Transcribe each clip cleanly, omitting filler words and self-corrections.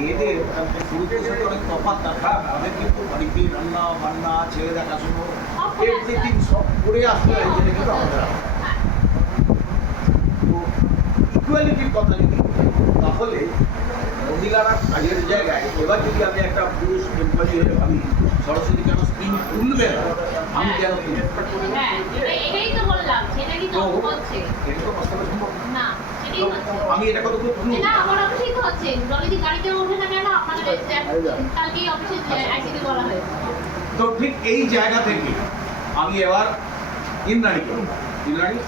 মেয়েদের পুরুষদের সাথে অনেক তফাৎ থাকে। তাদের কিন্তু বাড়িতে রান্না বান্না, ছেলে দেখাশুনো, এভরিথিং সব করে আসতে হয়, যেটা কিন্তু আমাদের তো ইকুয়ালিটির কথা যদি তাহলে মহিলারা কাজের জায়গায় এবার যদি আমি একটা পুরুষ এমপ্লয়ি হয়ে ভাবি সরস্বতী কেন স্ক্রিন তুলবে না, আমি কেন তুলব? আমি এটা কত তো ঠিক এই জায়গা থেকে আমি এবার ইন্দ্রাণী করব। ইন্দ্রাণী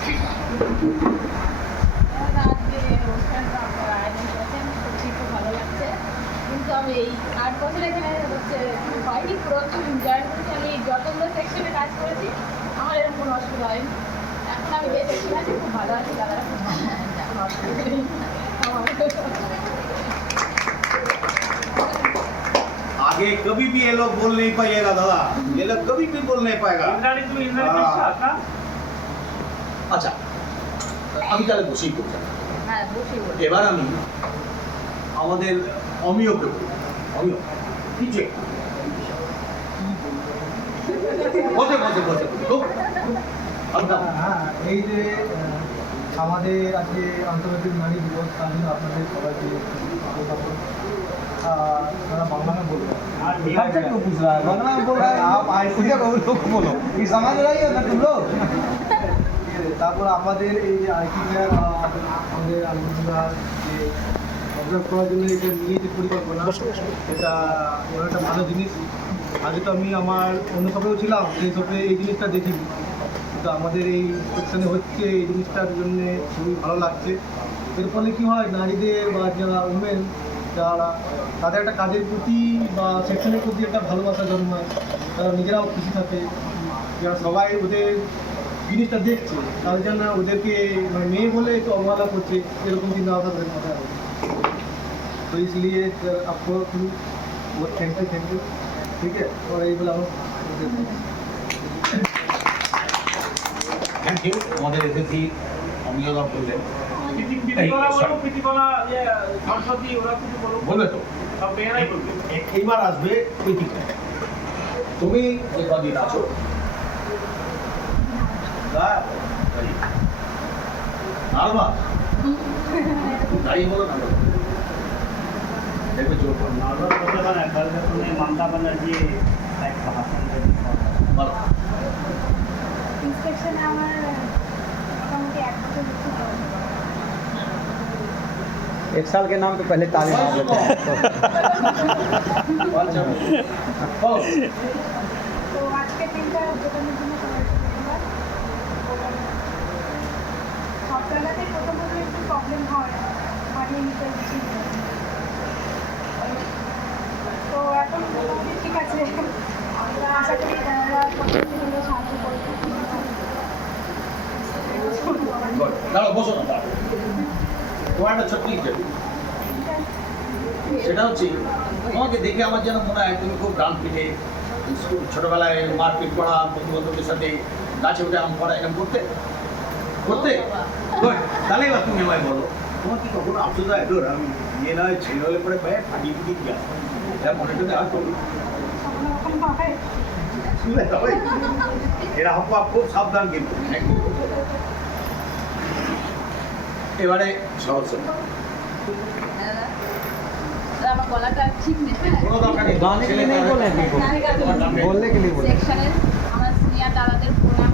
কিন্তু আমি এই 8 বছর এখানে হচ্ছে হয়নি, প্রথম জয়েন করেছি। আমি যতগুলো সেকশনে কাজ করেছি আমার এরকম কোনো অসুবিধা হয়নি। এখন আমি যে সেকশনে আছি খুব ভালো আছি, দাদারা খুব ভালো আছে, এখন অসুবিধা নেই আমার। आगे कभी भी ये लोग बोल नहीं पाइएगा दादा, ये लोग कभी भी बोल नहीं पाएगा। আচ্ছা আমি তাহলে বসেই করছি। হ্যাঁ বসে এবার আমি আমাদের অমিয়কে বলবো। অমিয় ঠিক বসে বসে বসে হ্যাঁ, এই যে আমাদের আজকে আন্তর্জাতিক নারী দিবস, তার জন্য আপনাদের সবাইকে बांग्ला में बोल रहे हैं। क्यों पूछ रहा है? बांग्ला में बोल रहा है आप, आइए लोग बोलो, ये समझ रही हो ना तुम लोग? তারপর আমাদের এই যে আইটিআর আমাদের আলহামদুলিল্লাহ যে অবজার্ভ করার জন্য এটা নিয়ে যে পরিকল্পনা, এটা একটা ভালো জিনিস। আগে তো আমি আমার অন্য সবেও ছিলাম, সেই সবে এই জিনিসটা দেখিনি, কিন্তু আমাদের এই সেকশনে হচ্ছে, এই জিনিসটার জন্য খুবই ভালো লাগছে। এর ফলে কী হয়, নারীদের বা যারা উমেন যারা, তাদের একটা কাজের প্রতি বা সেকশনের প্রতি একটা ভালোবাসা জন্মায়, তারা নিজেরাও খুশি থাকে, যারা সবাই ওদের জিনিসটা দেখছে, তাদের জন্য ওদেরকে মানে মেয়ে বলে একটু অবহেলা করছে, এরকম চিন্তা ভাবনা তাদের মাথায় হবে। তো इसलिए आपको बहुत थैंक यू, ठीक है। और यही बोला থ্যাংক ইউ। আমাদের এসএসসি অমিয়দা বললেন বলবে তো এইবার আসবে প্রীতিকা। তুমি যে কদিন আছো নার্ভাস, দাঁড়িয়ে বলো না, দেখবে চোখ नार्मल होते बना कल जब तुमने ममता बनर्जी एक भाषण दे বলো। ইন্সপেকশনে আমার মোটামুটি 1 বছর হচ্ছে। 1 साल के नाम पे पहले ताली मार लेते हैं। তো আজকের দিনটা উদ্বোধনের জন্য সবাইকে ধন্যবাদ। সব জায়গাতেই প্রথমত একটু প্রবলেম হয়, মানিয়ে নিতে বেশি। তো এখন মোটামুটি ঠিক আছে, আমরা আশা করি তারা পদ্ধতিগুলো সাহায্য করবে। দাঁড়াও, বসো না, দাঁড়াও। তোমার একটা ছোট্ট ইন্টারভিউ, সেটা হচ্ছে তোমাকে দেখে আমার যেন মনে হয় তুমি খুব গান পিঠে স্কুল ছোটবেলায় মারপিট করা, বন্ধু বান্ধবের সাথে গাছে উঠে আম পড়া, এরকম করতে করতে Good. তাহলে এবার তুমি আমায় বলো, তোমার কি কখনো আফসোস হয় ধর আমি ইয়ে নয় ছেলে হলে পরে ভাই ফাটিয়ে ফুটিয়ে দিয়ে আসবো, এটা মনে করে আর করবো এরা হপ্পা খুব সাবধান কিন্তু। এবারে সহজ আমার গলাটা ঠিক নেই। কোনো দরকার নেই, गाने के लिए नहीं बोले हैं, बोलने बोलने के लिए बोले। সেকশনের আমার সিনিয়র দাদাদের প্রণাম।